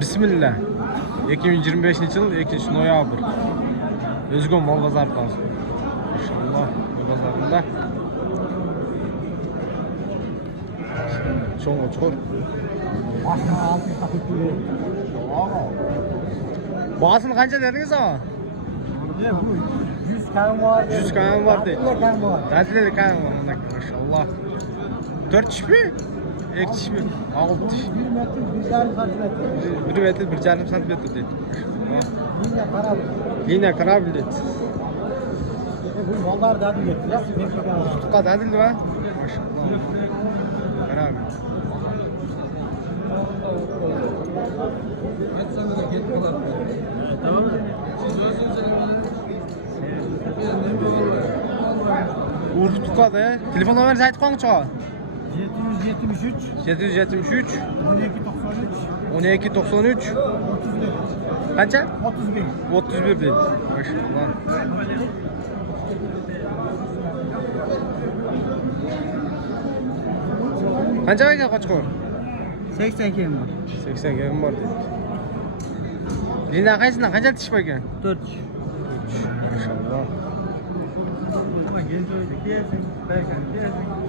Bismillah. 2025 yıl 2 noyabr. Özgün mal pazarı lazım. Maşallah mal pazarında. Çoğun uçur. Bağısını kanca dediniz ama? Ne bu? 100 kan var. 100 kan var değil. Kan var. Tadileli kan var. Maşallah. 4 çift mi? 2 çift mi? 6 çift. 1 metre 1,5 santimetre. 1 metre 1,5 santimetre değil. Yine para. Yine karar bildi. Bu mallar da getiriyor. Tutka tadildi va? Maşallah. Karar bildi. Tamam mı? Urf tukadı. Telefon numarası aytıp qo'ying çoğu. 773 773 1293 1293 31 Qancha? 31. 31 deydi. Maşallah. Qancha ekan qo'chqor? 80 kim var? 80 ga bor deydi. Lina qaysidan qancha tish ekan? 4. Maşallah. Ama genç oydu. Gelsin. Berkan gelsin.